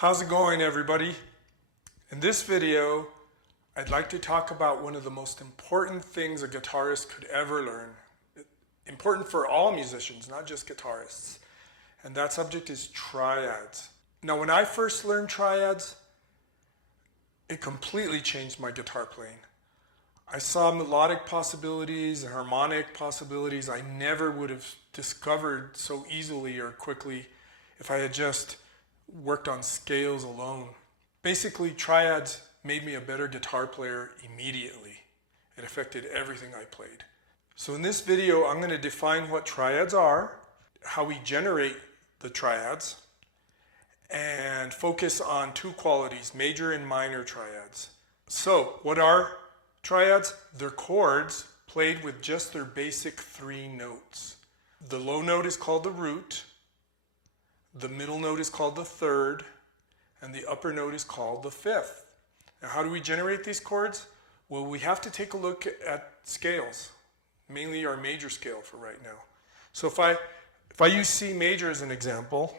How's it going, everybody? In this video, I'd like to talk about one of the most important things a guitarist could ever learn. Important for all musicians, not just guitarists. And that subject is triads. Now, when I first learned triads, it completely changed my guitar playing. I saw melodic possibilities and harmonic possibilities I never would have discovered so easily or quickly if I had just worked on scales alone. Basically, triads made me a better guitar player immediately. It affected everything I played. So in this video, I'm going to define what triads are, how we generate the triads, and focus on two qualities, major and minor triads. So what are triads? They're chords played with just their basic three notes. The low note is called the root, the middle note is called the third, and the upper note is called the fifth. Now, how do we generate these chords? Well, we have to take a look at scales, mainly our major scale for right now. So if I use C major as an example,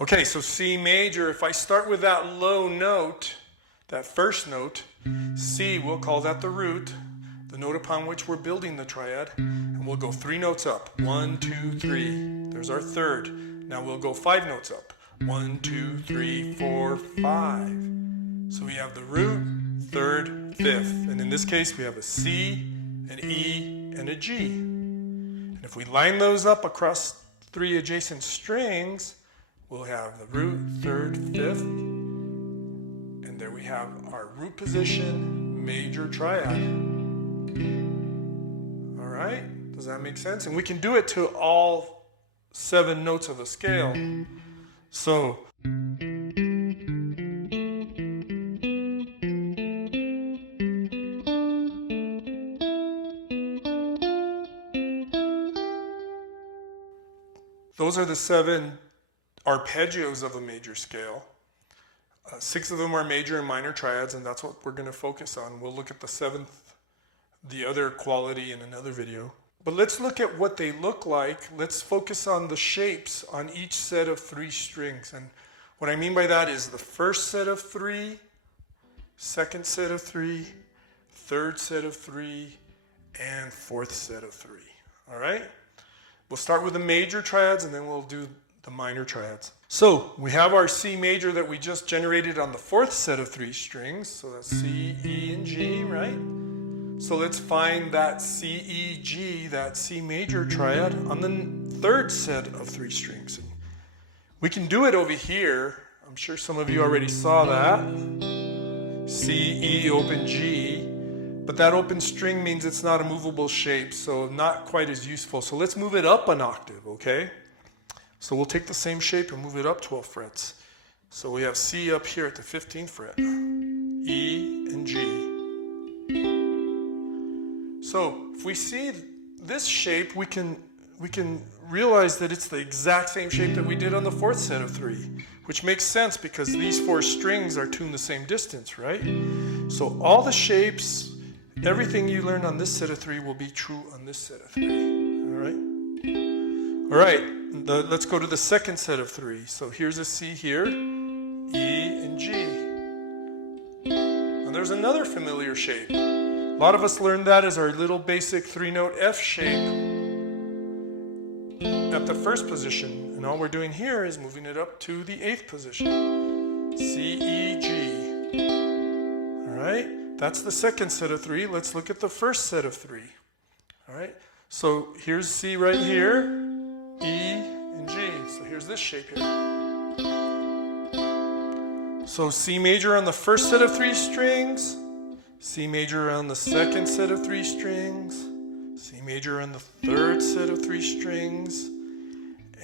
okay, so C major, if I start with that low note, that first note, C, we'll call that the root, the note upon which we're building the triad, and we'll go three notes up. 1, 2, 3. There's our third. Now we'll go five notes up. 1, 2, 3, 4, 5. So we have the root, third, fifth. And in this case, we have a C, an E, and a G. And if we line those up across three adjacent strings, we'll have the root, third, fifth. And there we have our root position, major triad. All right, does that make sense? And we can do it to all 7 notes of a scale. So those are the 7 arpeggios of a major scale. 6 of them are major and minor triads, and that's what we're going to focus on. We'll look at the 7th, the other quality, in another video. But let's look at what they look like. Let's focus on the shapes on each set of 3 strings. And what I mean by that is the first set of 3, second set of 3, third set of 3, and fourth set of 3. All right? We'll start with the major triads, and then we'll do the minor triads. So we have our C major that we just generated on the 4th set of 3 strings. So that's C, E, and G, right? So let's find that C, E, G, that C major triad on the 3rd set of 3 strings. We can do it over here. I'm sure some of you already saw that. C, E, open G. But that open string means it's not a movable shape, so not quite as useful. So let's move it up an octave, okay? So we'll take the same shape and move it up 12 frets. So we have C up here at the 15th fret, E and G. So if we see this shape, we can realize that it's the exact same shape that we did on the 4th set of 3, which makes sense because these 4 strings are tuned the same distance, right? So all the shapes, everything you learned on this set of 3 will be true on this set of 3, all right? All right. Let's go to the 2nd set of 3. So here's a C here, E and G. Now there's another familiar shape. A lot of us learned that as our little basic 3-note F shape at the 1st position. And all we're doing here is moving it up to the 8th position. C, E, G. All right, that's the 2nd set of 3. Let's look at the 1st set of 3. All right, so here's C right here. E and G. So here's this shape here. So C major on the 1st set of 3 strings, C major on the 2nd set of 3 strings, C major on the 3rd set of 3 strings,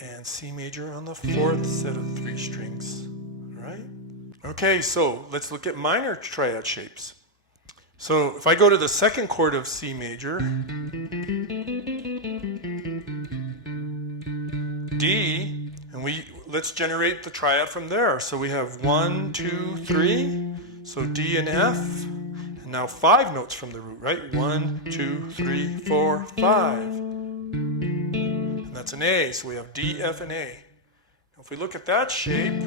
and C major on the 4th set of 3 strings. All right? Okay, so let's look at minor triad shapes. So if I go to the 2nd chord of C major, D, and let's generate the triad from there. So we have 1, 2, 3. So D and F, and And now 5 notes from the root, right? 1, 2, 3, 4, 5. And that's an A, so we have D, F, and A. Now if we look at that shape,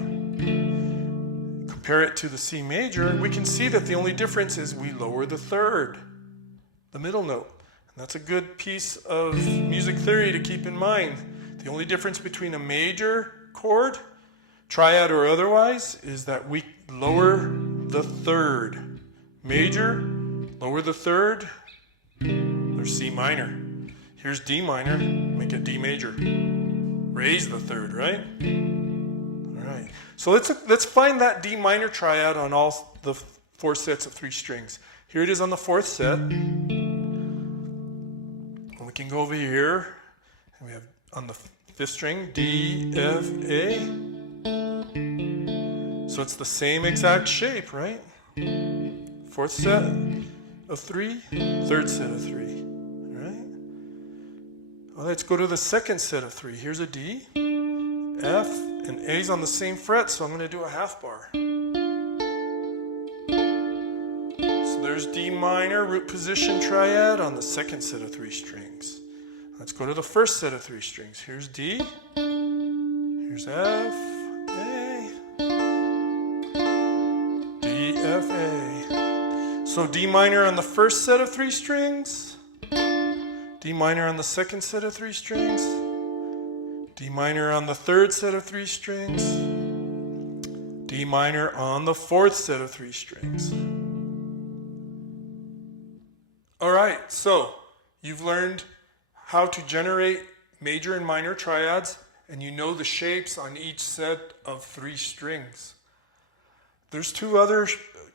compare it to the C major, we can see that the only difference is we lower the third, the middle note. And that's a good piece of music theory to keep in mind. The only difference between a major chord, triad or otherwise, is that we lower the third. Major, lower the third, there's C minor. Here's D minor, make it D major. Raise the third, right? Alright, so let's find that D minor triad on all the 4 sets of 3 strings. Here it is on the 4th set. And we can go over here, and we have on the 5th string, D, F, A. So it's the same exact shape, right? 4th set of 3, 3rd set of 3. Right? Well, let's go to the 2nd set of 3. Here's a D, F, and A's on the same fret, so I'm going to do a half bar. So there's D minor, root position triad on the 2nd set of 3 strings. Let's go to the 1st set of 3 strings. Here's D, here's F, A, D, F, A. So D minor on the 1st set of 3 strings, D minor on the 2nd set of 3 strings, D minor on the 3rd set of 3 strings, D minor on the 4th set of 3 strings. Alright, so you've learned how to generate major and minor triads, and you know the shapes on each set of 3 strings. There's 2 other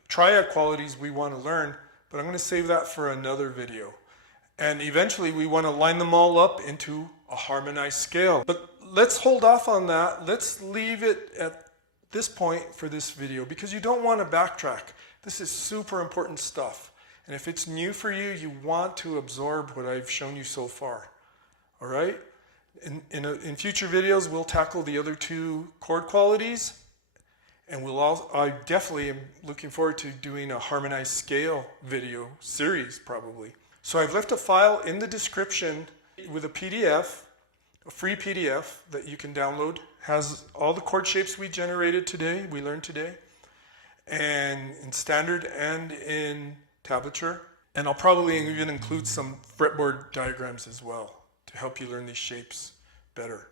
triad qualities we want to learn, but I'm going to save that for another video. And eventually we want to line them all up into a harmonized scale. But let's hold off on that. Let's leave it at this point for this video, because you don't want to backtrack. This is super important stuff. And if it's new for you, you want to absorb what I've shown you so far. All right? In future videos, we'll tackle the other 2 chord qualities. And I definitely am looking forward to doing a harmonized scale video series, probably. So I've left a file in the description with a PDF, a free PDF that you can download. Has all the chord shapes we learned today, and in standard and in tablature. And I'll probably even include some fretboard diagrams as well to help you learn these shapes better.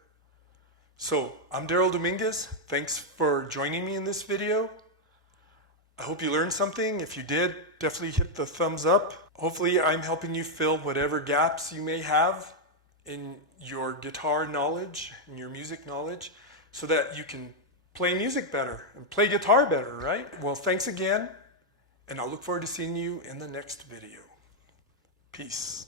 So I'm Daryl Dominguez. Thanks for joining me in this video. I hope you learned something. If you did, definitely hit the thumbs up. Hopefully I'm helping you fill whatever gaps you may have in your guitar knowledge, in your music knowledge, so that you can play music better and play guitar better, right? Well, thanks again, and I'll look forward to seeing you in the next video. Peace.